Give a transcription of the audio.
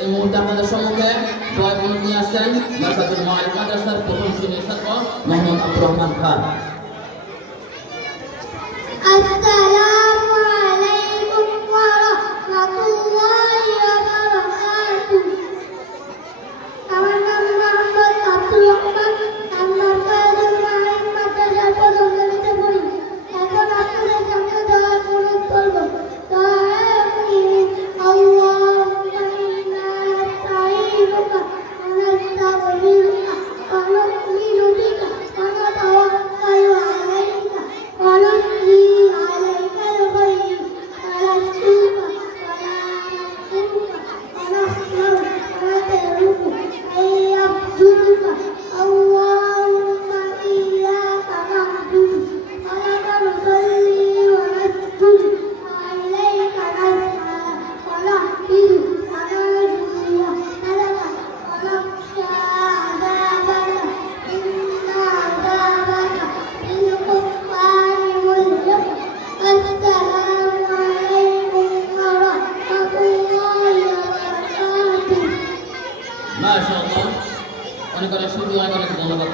এই মুহূর্তে আপনাদের সম্মুখে দোয়া কুনুত নিয়ে আসছেন মারকাজুল মাআরিফ মাদ্রাসার প্রথম শ্রেণীর ছাত্র মোহাম্মদ আব্দুর রহমান খান। আসসালামু আলাইকুম ওয়া রাহমাতুল্লাহি ওয়া বারাকাতুহু। আমার নাম মোহাম্মদ আব্দুর রহমান। আমি মারকাজুল মাআরিফ মাদ্রাসার প্রথম শ্রেণীতে পড়ি। এখন আপনাদের সামনে দোয়া কুনুত করব। মাশাআল্লাহ, অনেক অনেক সুন্দর, অনেক অনেক ধন্যবাদ।